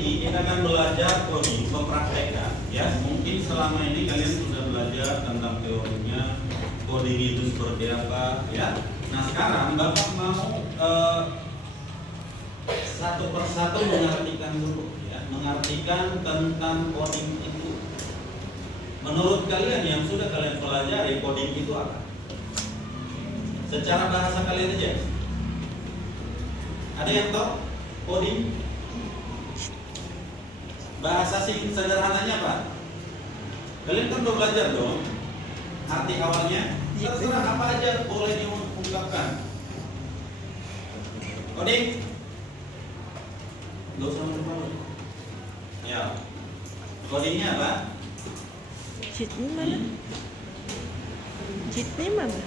ini kita akan belajar coding, mempraktekkan. Ya, mungkin selama ini kalian sudah belajar tentang teorinya, coding itu seperti apa. Ya, nah sekarang Bapak mau satu persatu mengartikan dulu, ya, mengartikan tentang coding itu. Menurut kalian yang sudah kalian pelajari, coding itu apa? Secara bahasa kalian aja. Ada yang tahu coding? Bahasa sederhananya apa? Kalian kan udah belajar dong. Arti awalnya terserah apa aja boleh diungkapkan. Coding? Gak usah malu-malu. Ya. Codingnya apa? Cheatnya mana? Cheatnya mana?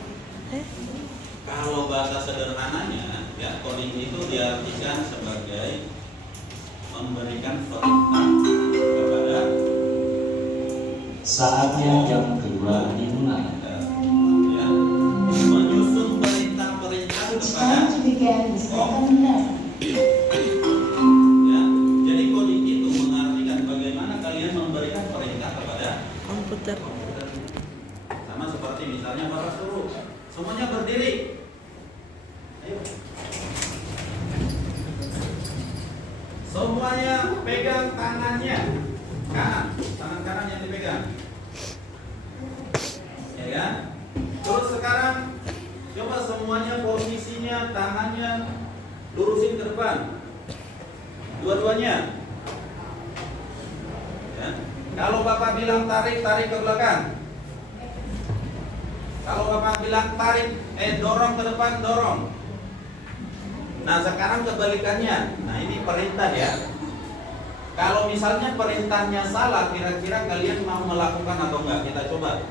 Kalau bahasa sederhananya, ya coding itu diartikan sebagai memberikan perintah kepada saatnya jam kedua dimulai. Ya, menyusun perintah-perintah kepada ya, jadi coding itu mengartikan bagaimana kalian memberikan perintah kepada Komputer. sama seperti misalnya para suruh semuanya berdiri. Ayo. Semuanya pegang tangannya kanan, tangan kanan yang dipegang, ya kan? Terus sekarang coba semuanya posisinya tangannya lurusin ke depan, dua-duanya. Ya. Kalau Bapak bilang tarik, tarik ke belakang. Kalau Bapak bilang tarik, dorong ke depan, dorong. Nah sekarang kebalikannya. Nah ini perintah ya. Kalau misalnya perintahnya salah, kira-kira kalian mau melakukan atau enggak? Kita coba.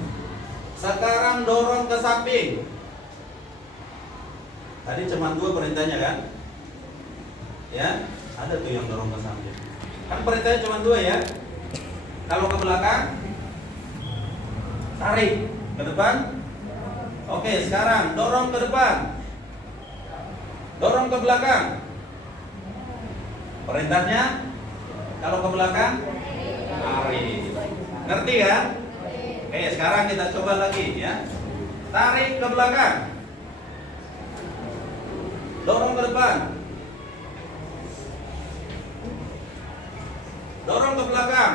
Sekarang dorong ke samping. Tadi cuma 2 perintahnya kan? Ya, ada tuh yang dorong ke samping. Kan perintahnya cuma 2 ya. Kalau ke belakang, tarik ke depan. Oke, sekarang dorong ke depan. Dorong ke belakang. Perintahnya kalau ke belakang tarik. Ngerti ya? Oke, sekarang kita coba lagi ya. Tarik ke belakang. Dorong ke depan. Dorong ke belakang.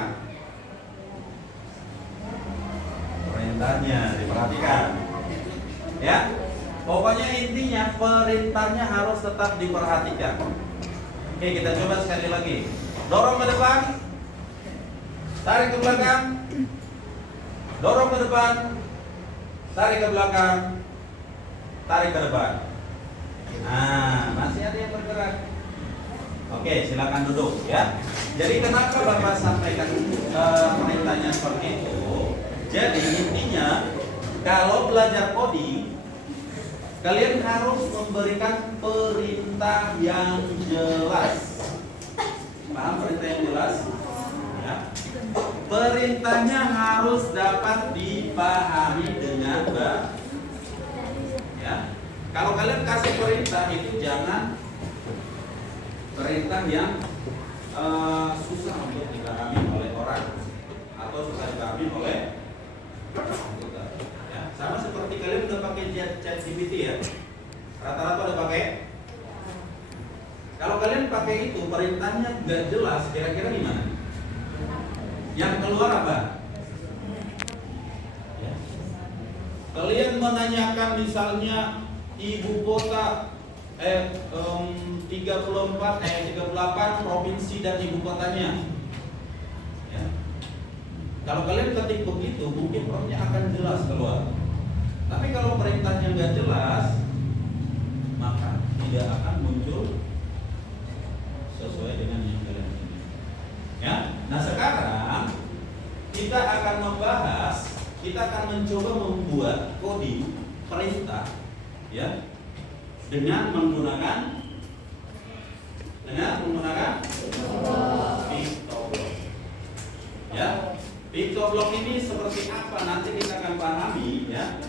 Perintahnya diperhatikan. Ya. Pokoknya intinya perintahnya harus tetap diperhatikan. Oke, kita coba sekali lagi. Dorong ke depan, tarik ke belakang, dorong ke depan, tarik ke belakang, tarik ke depan. Nah, masih ada yang bergerak. Oke, silakan duduk ya. Jadi kenapa Bapak sampaikan perintahnya seperti itu? Jadi intinya kalau belajar coding, kalian harus memberikan perintah yang jelas. Paham perintah yang jelas? Ya. Perintahnya harus dapat dipahami dengan baik. Ya. Kalau kalian kasih perintah itu jangan perintah yang susah untuk dipahami oleh orang atau susah dipahami oleh komputer. Ya. Sama seperti kalian udah pakai ChatGPT ya. Rata-rata udah pakai. Kalau kalian pakai itu perintahnya nggak jelas, kira-kira gimana? Yang keluar apa? Ya. Kalian menanyakan misalnya ibu kota 38 provinsi dan ibu kotanya. Ya. Kalau kalian ketik begitu, mungkin promptnya akan jelas keluar. Tapi kalau perintahnya nggak jelas, maka tidak akan muncul sesuai dengan yang kalian inginkan. Ya. Nah sekarang kita akan membahas, kita akan mencoba membuat coding perintah, ya, dengan menggunakan Pictoblock. Ya, Pictoblock ini seperti apa nanti kita akan pahami ya.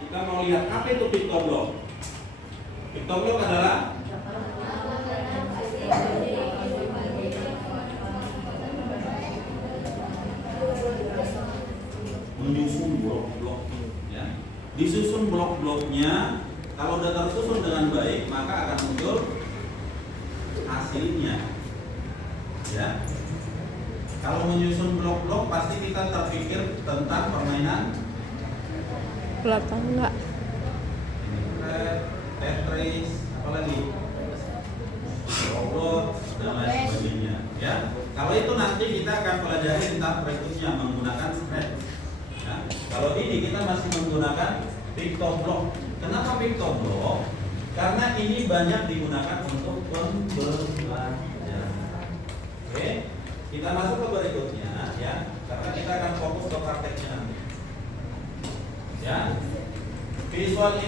Kita mau lihat apa itu Pictoblock. Pictoblock adalah disusun blok-bloknya. Kalau udah tersusun dengan baik, maka akan muncul hasilnya. Ya. Kalau menyusun blok-blok pasti kita terpikir tentang permainan Tangga. Tetris, apalagi robot dan lain sebagainya. Ya. Kalau itu nanti kita akan pelajari tentang berikutnya menggunakan Scratch. Ya. Kalau ini kita masih menggunakan PictoBlock. Kenapa PictoBlock? Karena ini banyak digunakan untuk pembelajaran. Oke, kita masuk ke berikutnya ya, karena kita akan fokus ke prakteknya nanti. Ya, visual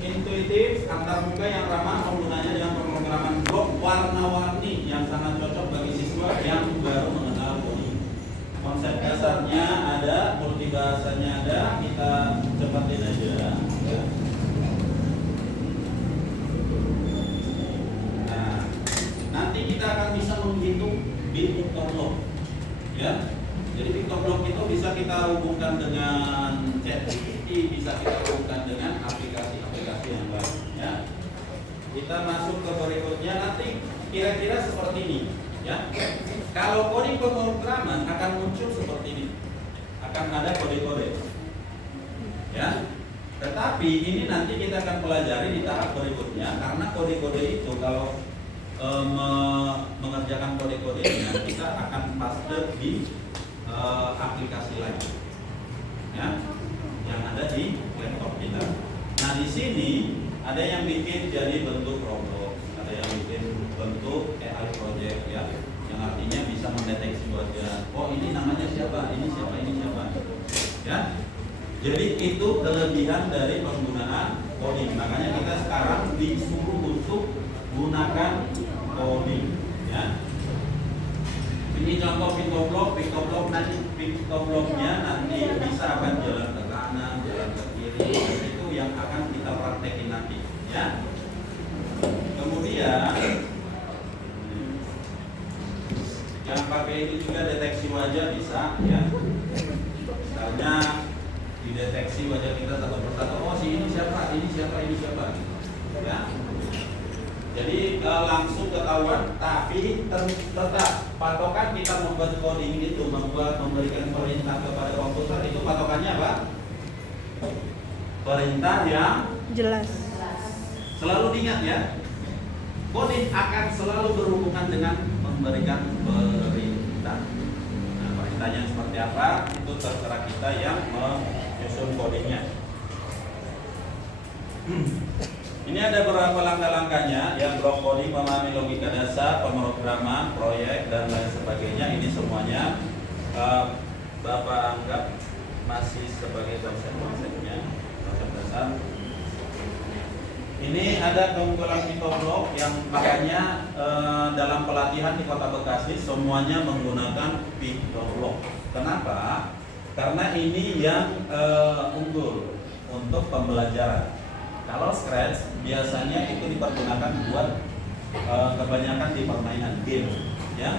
intuitif antarmuka yang ramah penggunanya dengan pemrograman blok warna-warni yang sangat cocok bagi siswa yang baru mengenal coding. Konsep dasarnya ada, multibahasanya ada, kita cepatin aja. Ya. Nah, nanti kita akan bisa menghitung di PictoBlock. Ya. Jadi PictoBlock itu bisa kita hubungkan dengan ChatGPT, bisa kita hubungkan dengan aplikasi-aplikasi yang lain. Ya. Kita masuk ke berikutnya nanti kira-kira seperti ini. Ya. Kalau coding pemrograman akan muncul seperti ini, akan ada kode-kode. Ya. Tetapi ini nanti kita akan pelajari di tahap berikutnya karena kode-kode itu kalau mengerjakan kode-kodenya kita akan paste di aplikasi lain, ya, yang ada di laptop kita. Nah di sini ada yang bikin jadi bentuk robot, ada yang bikin bentuk AI project, ya, yang artinya bisa mendeteksi wajah. Oh ini namanya siapa? Ini siapa? Ini siapa? Ya. Jadi itu kelebihan dari penggunaan coding. Makanya kita sekarang disuruh untuk gunakan coding. Ya. Ini contoh PictoBlock-nya nanti bisa akan jalan ke kanan, jalan ke kiri. Itu yang akan kita praktekin nanti. Ya. Kemudian yang pakai itu juga deteksi wajah bisa. Ya. Misalnya dideteksi wajah kita satu persatu. Oh si ini siapa? Ini siapa? Ini siapa? Ya. Jadi langsung ketahuan. Tapi tetap patokan kita membuat coding itu, memberikan perintah kepada komputer itu patokannya apa? Perintah yang Jelas. selalu diingat ya. Coding akan selalu berhubungan dengan memberikan perintah. Nah, perintahnya seperti apa? Itu terserah kita yang menyusun codingnya. Ini ada beberapa langkah-langkahnya, ya, blok coding, memahami logika dasar, pemrograman, proyek, dan lain sebagainya. Ini semuanya Bapak anggap masih sebagai konsep-konsepnya, konsep dasar. Ini ada keunggulan PictoBlock yang makanya dalam pelatihan di Kota Bekasi semuanya menggunakan PictoBlock. Kenapa? Karena ini yang unggul untuk pembelajaran. Kalau Scratch biasanya itu dipergunakan buat kebanyakan di permainan game, ya.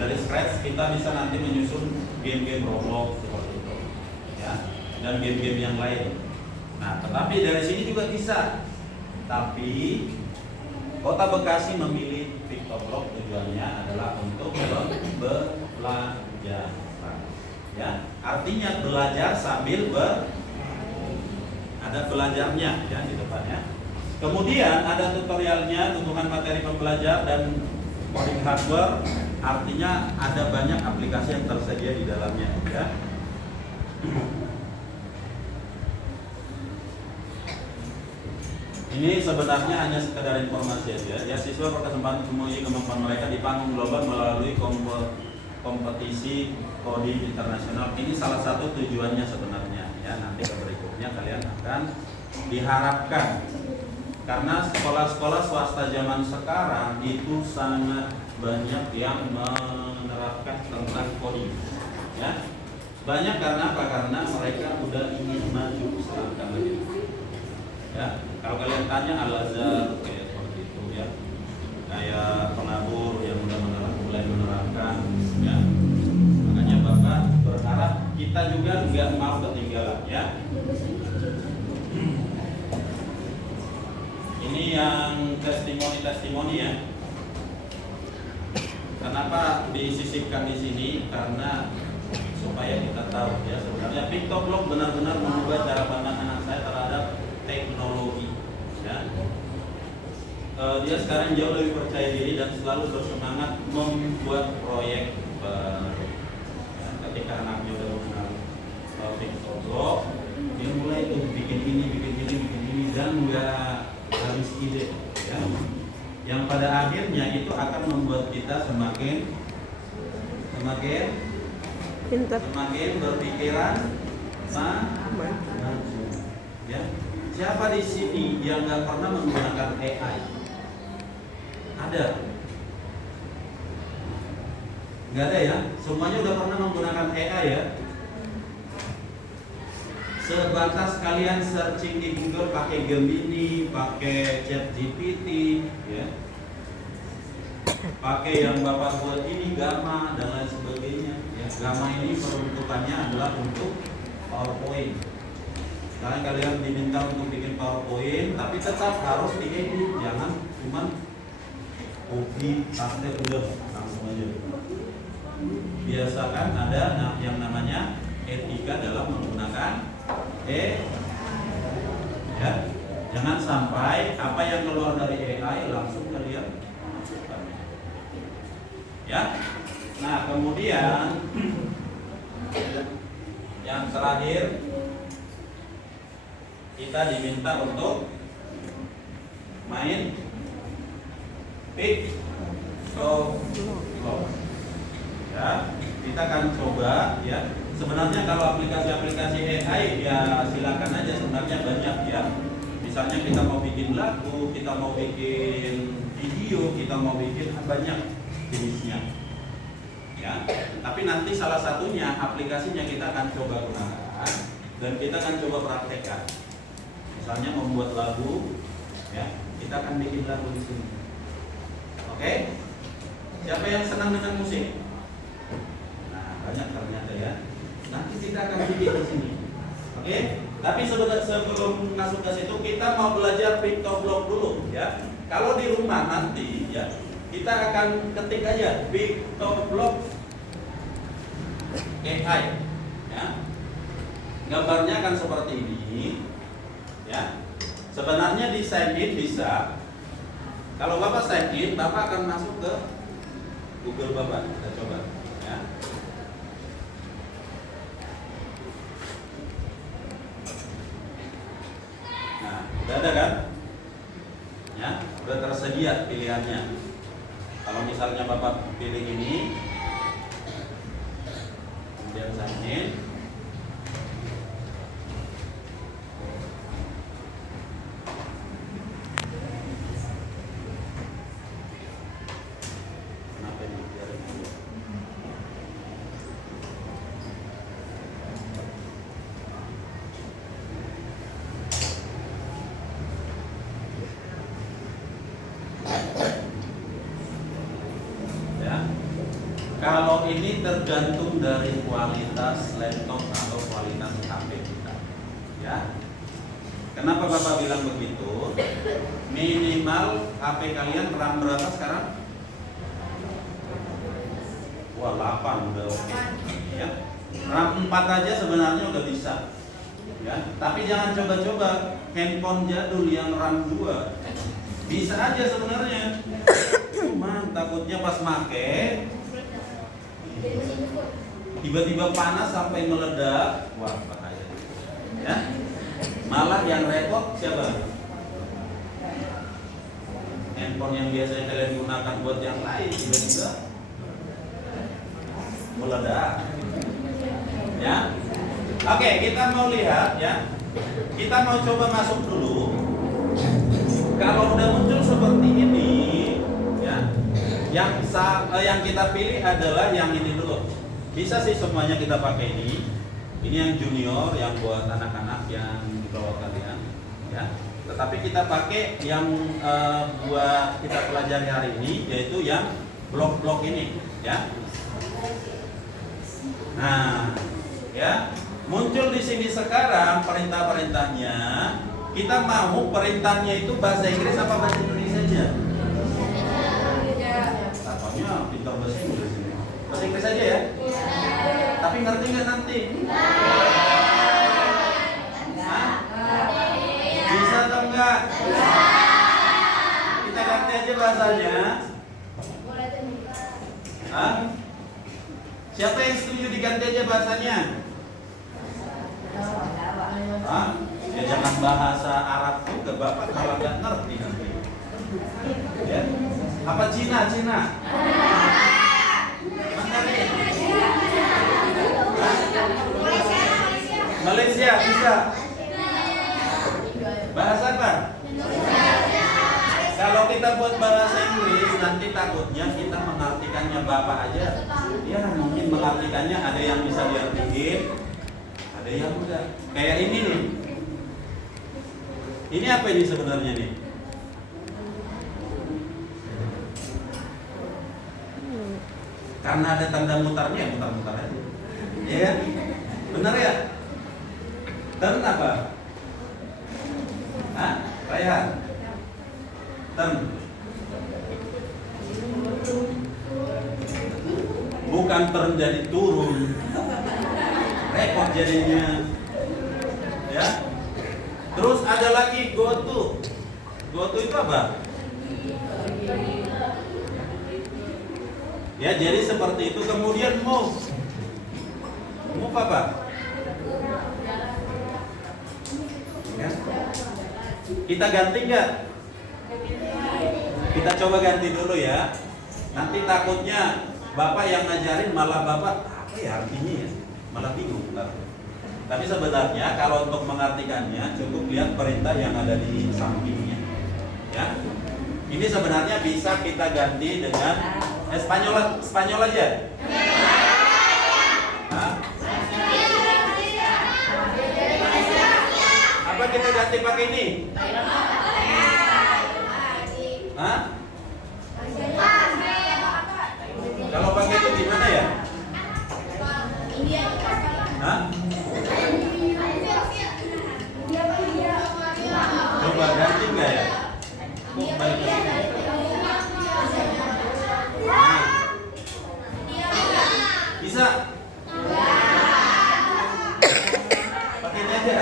Dari Scratch kita bisa nanti menyusun game-game Roblox seperti itu, ya, dan game-game yang lain. Nah, tetapi dari sini juga bisa. Tapi Kota Bekasi memilih PictoBlock tujuannya adalah untuk belajar, ya. Artinya belajar sambil ada belajarnya ya di depannya. Kemudian ada tutorialnya, tuntunan materi pembelajar dan coding hardware. Artinya ada banyak aplikasi yang tersedia di dalamnya ya. Ini sebenarnya hanya sekedar informasi aja. Ya, siswa berkesempatan menguji kemampuan mereka di panggung global melalui kompetisi coding internasional. Ini salah satu tujuannya sebenarnya. Ya, nanti ke berikutnya kalian akan diharapkan karena sekolah-sekolah swasta zaman sekarang itu sangat banyak yang menerapkan tentang coding, ya. Banyak karena apa? Karena mereka udah ingin maju selangkah lagi. Ya, kalau kalian tanya Al-Azhar kayak seperti itu ya, kayak pengabur yang udah mulai menerapkan, ya. Makanya Bapak berharap kita juga nggak mau ketinggalan, ya. Ini yang testimoni ya. Kenapa disisipkan di sini? Karena supaya kita tahu ya, sebenarnya PictoBlock benar-benar mengubah cara pandang anak saya terhadap teknologi. Ya. Dia sekarang jauh lebih percaya diri dan selalu bersemangat membuat proyek baru. Ya, ketika anaknya udah mengenal PictoBlock, dia mulai tuh bikin ini dan nggak habis ide. Ya. Yang pada akhirnya itu akan membuat kita semakin Pintar. berpikiran maju. Ya. Siapa di sini yang nggak pernah menggunakan AI? Ada? Nggak ada ya? Semuanya udah pernah menggunakan AI ya? Sebatas kalian searching di Google pakai Gemini, pakai ChatGPT, ya, pakai yang Bapak buat ini Gamma dan lain sebagainya. Ya, Gamma ini peruntukannya adalah untuk PowerPoint. Sekarang kalian diminta untuk bikin PowerPoint, tapi tetap harus diedit, jangan cuma copy paste udah langsung aja. Biasakan ada yang namanya etika dalam menggunakan ya, jangan sampai apa yang keluar dari AI langsung kalian masukkan. Ya. Nah, kemudian yang terakhir kita diminta untuk main PictoBlock. Ya, kita akan coba ya. Sebenarnya kalau aplikasi-aplikasi AI ya silakan aja, sebenarnya banyak ya. Misalnya kita mau bikin lagu, kita mau bikin video, kita mau bikin banyak jenisnya. Ya. Tapi nanti salah satunya aplikasinya kita akan coba gunakan dan kita akan coba praktekkan. Misalnya membuat lagu, ya, kita akan bikin lagu di sini. Oke? Siapa yang senang dengan musik? Nah, banyak ternyata ya. Nanti kita akan bikin di sini. Oke? Tapi sebelum masuk ke situ kita mau belajar PictoBlock dulu ya. Kalau di rumah nanti ya, kita akan ketik aja PictoBlock AI ya. Gambarnya akan seperti ini ya. Sebenarnya di sign in bisa. Kalau Bapak sign in, Bapak akan masuk ke Google Bapak. Kita coba ya. Nah, udah ada kan? Ya, udah tersedia pilihannya. Kalau misalnya Bapak pilih ini, kemudian sign in. Kenapa ini? Kalau ini tergantung dari kualitas laptop atau kualitas HP kita. Ya. Kenapa Bapak bilang begitu? Minimal HP kalian RAM berapa sekarang? Wah, 8 udah oke. Ya. RAM 4 aja sebenarnya udah bisa. Ya. Tapi jangan coba-coba handphone jadul yang RAM 2. Bisa aja sebenarnya. Cuman takutnya pas make tiba-tiba panas sampai meledak, wah bahaya. Ya, malah yang repot siapa? Handphone yang biasanya kalian gunakan buat yang lain tiba-tiba meledak. Ya, oke, kita mau lihat ya. Kita mau coba masuk dulu. Kalau udah muncul seperti ini, ya, yang kita pilih adalah yang ini dulu. Bisa sih semuanya kita pakai ini. Ini yang junior, yang buat anak-anak yang di bawah kalian, ya. Tetapi kita pakai yang buat kita pelajari hari ini, yaitu yang blok-blok ini, ya. Nah, ya, muncul di sini sekarang perintah-perintahnya. Kita mau perintahnya itu bahasa Inggris apa bahasa Indonesia aja? Tampaknya pintar bahasa Inggris. Bahasa Inggris aja ya? Tapi ngerti nggak nanti? Hah? Bisa atau enggak? Kita ganti aja bahasanya. Hah? Siapa yang setuju diganti aja bahasanya? Hah? Ya jangan bahasa Arab juga, Bapak kalau nggak ngerti nanti. Ya? Apa Cina? Mandarin? Malaysia bisa? Bahasa apa? Kalau kita buat bahasa Inggris, nanti takutnya kita mengartikannya Bapak aja. Ya mungkin mengartikannya ada yang bisa diartikan, ada yang enggak. Kayak ini nih. Ini apa ini sebenarnya nih? Karena ada tanda mutarnya, mutar-mutar aja. Iya kan? Benar ya? Turn apa? Hah? Rayhan? Turn. Bukan turn jadi turun. Repot jadinya. Ya? Terus ada lagi go to. Go to itu apa? Ya, jadi seperti itu. Kemudian move. Move apa? Ya. Kita ganti nggak? Kita coba ganti dulu ya. Nanti takutnya Bapak yang ngajarin malah Bapak apa ya artinya ya? Malah bingung. Tapi sebenarnya kalau untuk mengartikannya cukup lihat perintah yang ada di sampingnya. Ya. Ini sebenarnya bisa kita ganti dengan Spanyol aja. Hah? Apa kita ganti pakai ini? Hah? Kalau pakai itu gimana ya? Hah? Coba ganti nggak ya? Balik ke sini. Bisa? Pakai ini aja.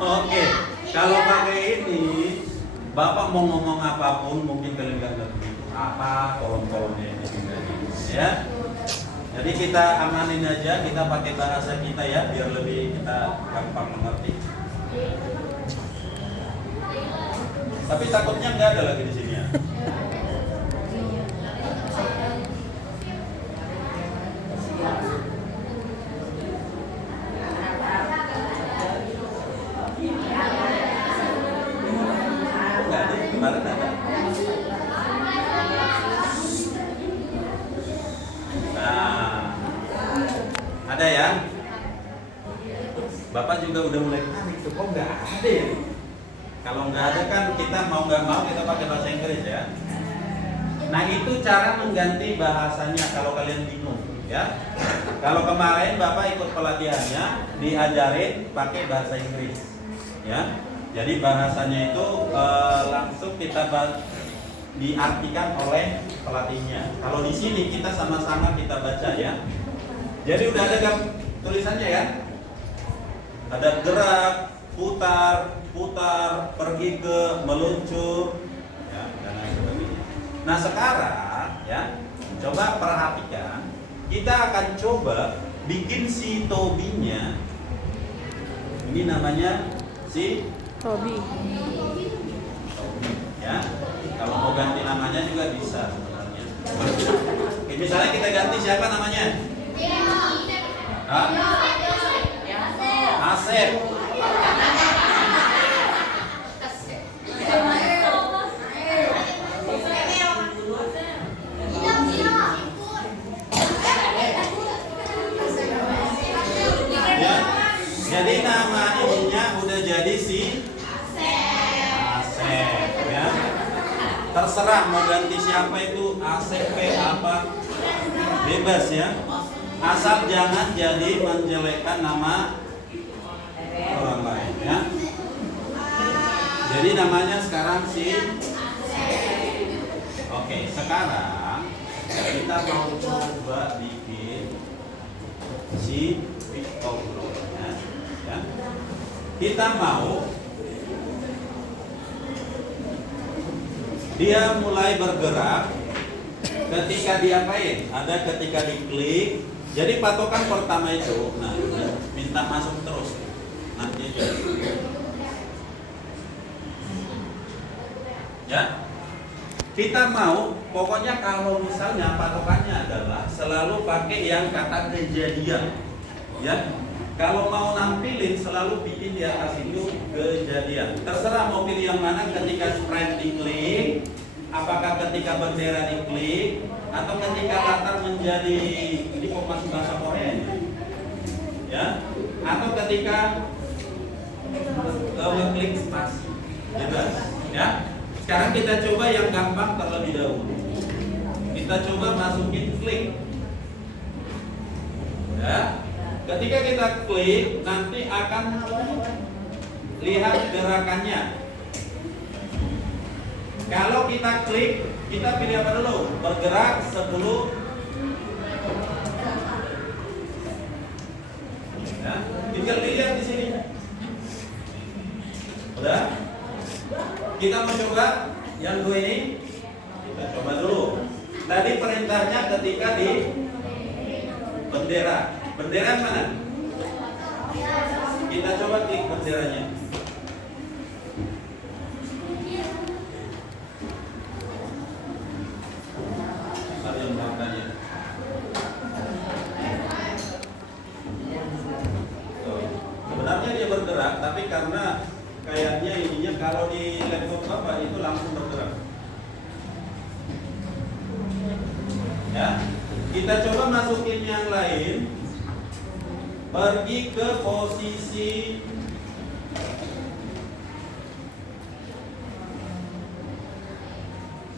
Oke, kalau pakai ini, Bapak mau ngomong apapun mungkin kalian nggak ngerti apa kolom-kolomnya ini, ya. Jadi kita amanin aja, kita pakai bahasa kita ya, biar lebih kita gampang mengerti. Tapi takutnya nggak ada lagi di sini ya. Nggak ada, kemarin ada. Nah, ada ya. Bapak juga udah mulai panik tuh, kok nggak ada ya? Kalau nggak ada kan kita mau nggak mau kita pakai bahasa Inggris ya. Nah itu cara mengganti bahasanya kalau kalian bingung ya. Kalau kemarin Bapak ikut pelatihannya diajarin pakai bahasa Inggris ya. Jadi bahasanya itu langsung kita diartikan oleh pelatihnya. Kalau di sini kita sama-sama kita baca ya. Jadi udah ada tulisannya ya. Ada gerak, putar, pergi ke, meluncur, ya, dan lain sebagainya. Nah sekarang ya, coba perhatikan, kita akan coba bikin si Tobinya. Ini namanya si Tobi. Ya, kalau mau ganti namanya juga bisa sebenarnya. Oke, misalnya kita ganti siapa namanya? Hah? Asep. Ya, jadi nama ininya udah jadi si Asep ya. Terserah mau ganti siapa itu, ACP apa, bebas ya. Asal jangan jadi menjelekkan nama orang lain ya. Jadi namanya sekarang si. Oke, sekarang kita mau coba bikin si Victor ya. Kita mau dia mulai bergerak ketika diapain? Ada ketika diklik. Jadi patokan pertama itu, nah minta masuk terus. Nanti aja. Ya. Kita mau, pokoknya kalau misalnya patokannya adalah selalu pakai yang kata kejadian. Ya. Kalau mau nampilin selalu bikin di atas itu kejadian. Terserah mau pilih yang mana ketika sprite diklik, apakah ketika bendera diklik, atau ketika latar menjadi ini kok masih bahasa Korea ya, atau ketika ngeklik spasi bebas ya. Sekarang kita coba yang gampang terlebih dahulu. Kita coba masukin klik ya. Ketika kita klik, nanti akan lihat gerakannya. Kalau kita klik, kita pilih apa dulu? Bergerak sebelum ya, tinggal dilihat di sini. Udah? Kita mau coba yang dua ini. Kita coba dulu. Tadi perintahnya ketika di bendera. Bendera mana? Kita coba klik benderanya. Yang belakangnya. Sebenarnya dia bergerak, tapi karena kayaknya ininya kalau di laptop Bapak itu langsung bergerak. Ya, kita coba masukin yang lain. Pergi ke posisi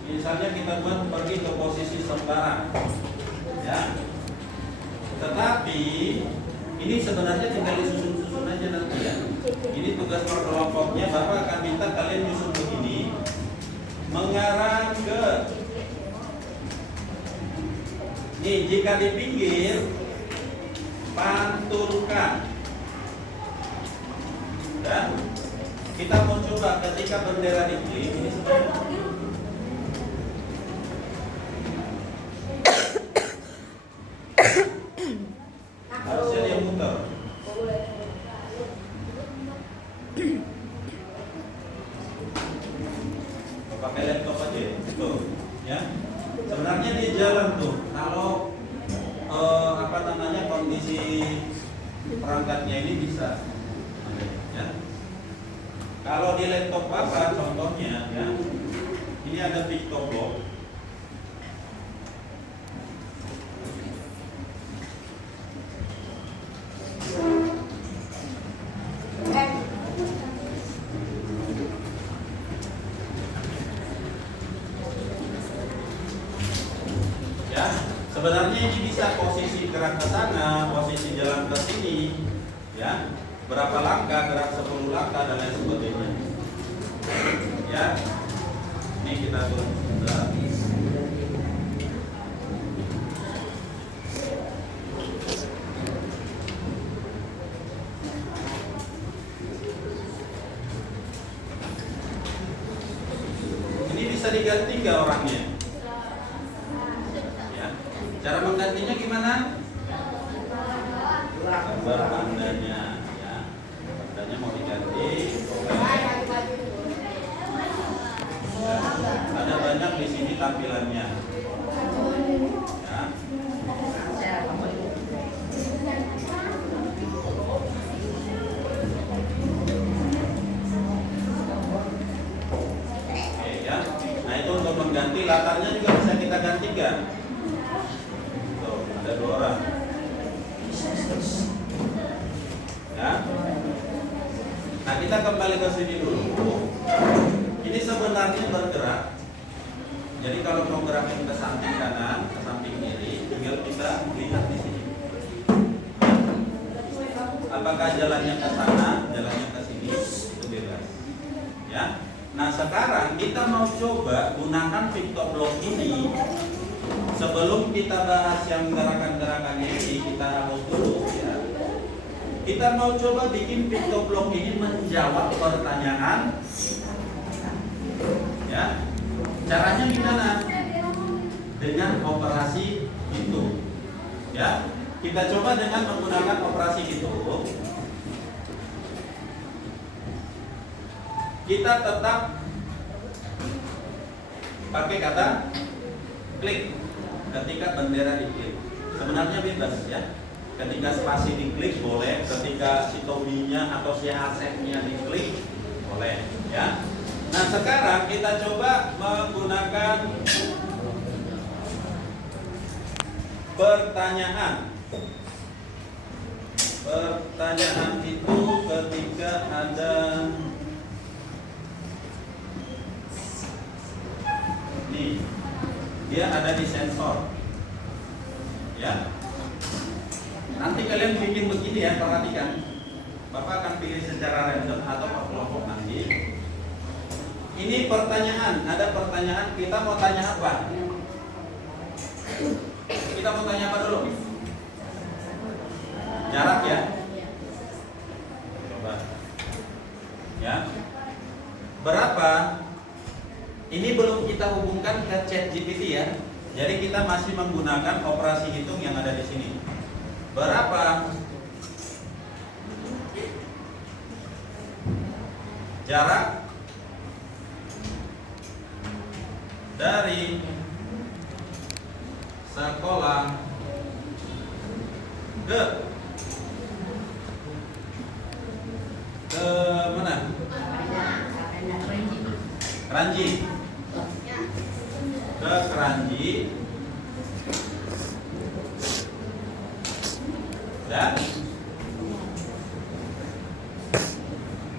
misalnya kita buat pergi ke posisi sembarang ya. Tetapi ini sebenarnya tinggal disusun-susun aja nanti ya. Ini tugas per kelompoknya. Bapak akan minta kalian nyusun begini, mengarah ke nih, jika di pinggir pantulkan. Dan kita mau coba ketika bendera diklik ini sebenarnya harusnya dia muter. Pakai laptop aja tuh ya. Sebenarnya dia jalan tuh. Kalau kondisi perangkatnya ini bisa ya. Kalau di laptop Bapak contohnya ya, ini ada TikTok box. Sebenarnya ini bisa posisi gerak ke sana, posisi jalan ke sini, ya. Berapa langkah, gerak 10 langkah dan lain sebagainya. Ya. Ini kita turun sebentar. Ini bisa diganti nggak orangnya? Cara menggantinya gimana? Gambar pandanya, ya. Pandanya mau diganti. Ya. Ada banyak di sini tampilannya. Ya. Oke, ya. Nah itu untuk mengganti latarnya juga bisa kita gantikan. Ada 2 orang ya. Nah kita kembali ke sini dulu. Ini sebenarnya bergerak Jadi kalau mau gerakin ke samping kanan, ke samping kiri, tinggal kita lihat di sini. Apakah jalannya ke sana, jalannya ke sini, itu bebas. Ya. Nah sekarang kita mau coba gunakan PictoBlock ini. Sebelum kita bahas yang gerakan-gerakannya ini, kita hapus dulu ya. Kita mau coba bikin PictoBlock ini menjawab pertanyaan. Ya. Caranya gimana? Dengan operasi itu. Ya. Kita coba dengan menggunakan operasi itu. Kita tetap pakai kata klik ketika bendera diklik. Sebenarnya bebas ya. Ketika spasi diklik boleh, ketika si Tobinya atau si Asepnya diklik boleh ya. Nah sekarang kita coba menggunakan pertanyaan. Pertanyaan itu ketika ada nih, dia ada di sensor ya. Nanti kalian bikin begini ya, perhatikan. Bapak akan pilih secara random atau per kelompok nanti. Ini pertanyaan, ada pertanyaan, kita mau tanya apa? Kita mau tanya apa dulu? Jarak ya? Coba. Ya. Berapa? Ini belum kita hubungkan ke ChatGPT ya. Jadi kita masih menggunakan operasi hitung yang ada di sini. Berapa jarak dari sekolah ke mana? Keranji. Ke Keranji. Dan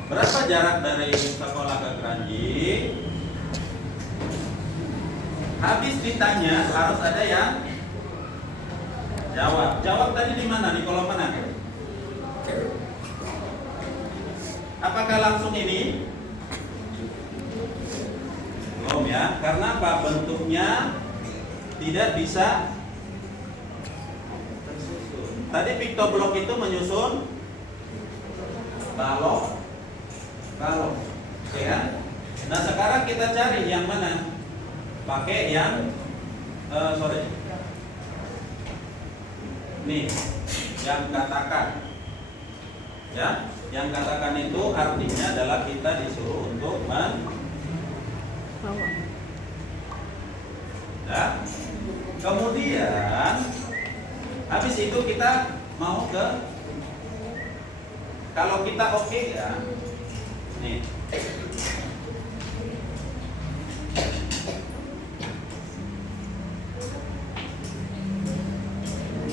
berapa jarak dari sekolah ke Keranji? Habis ditanya harus ada yang jawab. Jawab tadi di mana? Di kolom mana? Apakah langsung ini? Belum ya. Karena apa? Bentuknya tidak bisa tersusun. Tadi PictoBlock itu menyusun balok. Oke kan? Nah sekarang kita cari yang mana? Pakai yang nih, yang katakan ya, yang katakan itu artinya adalah kita disuruh untuk ya. Kemudian habis itu kita mau ke, kalau kita oke ya, nih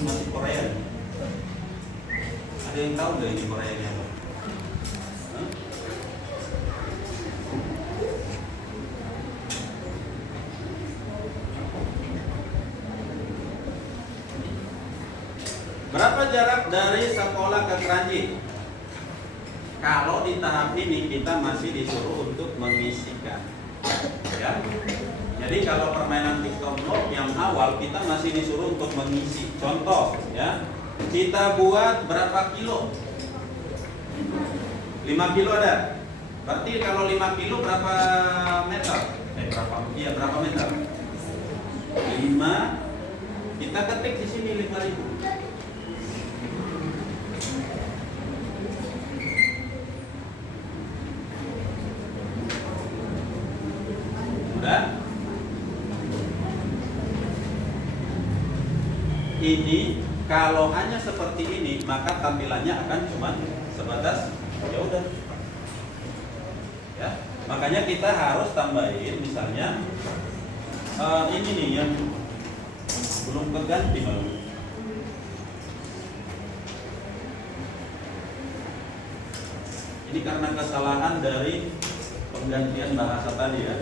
masih Korea. Ada yang tahu nggak ini Koreanya apa? Hah? Berapa jarak dari sekolah ke Keranji? Kalau di tahap ini kita masih disuruh untuk mengisikan, ya. Jadi kalau permainan PictoBlock yang awal kita masih disuruh untuk mengisi. Contoh, ya, kita buat berapa kilo? 5 kilo ada. Berarti kalau 5 kilo berapa meter? Berapa meter? 5. Kita ketik di sini 5.000. Ini kalau hanya seperti ini maka tampilannya akan cuma sebatas ya udah ya, makanya kita harus tambahin misalnya ini nih yang belum keganti malu. Ini karena kesalahan dari penggantian bahasa tadi ya,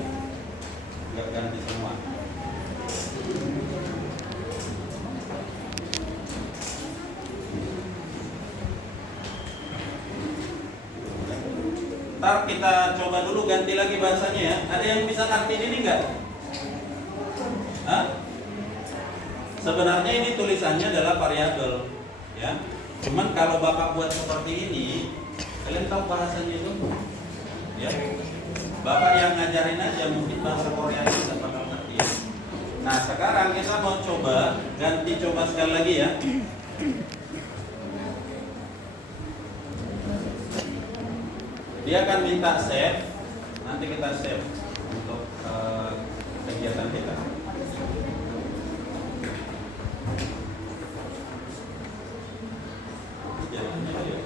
nggak ganti semua. Ntar kita coba dulu ganti lagi bahasanya ya. Ada yang bisa artiin ini enggak? Hah? Sebenarnya ini tulisannya adalah variabel, ya. Cuman kalau Bapak buat seperti ini, kalian tahu bahasanya itu? Ya. Bapak yang ngajarin aja mungkin bahasa Korea itu nggak bakal ngerti ya. Nah sekarang kita mau coba coba sekali lagi ya. Dia akan minta save, nanti kita save untuk kegiatan kita. Jalannya ya.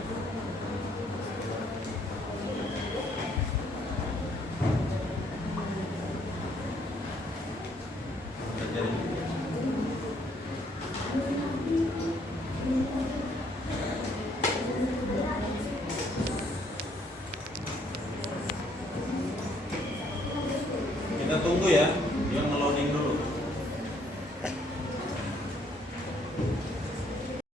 Kita tunggu ya, dia nge-loading dulu.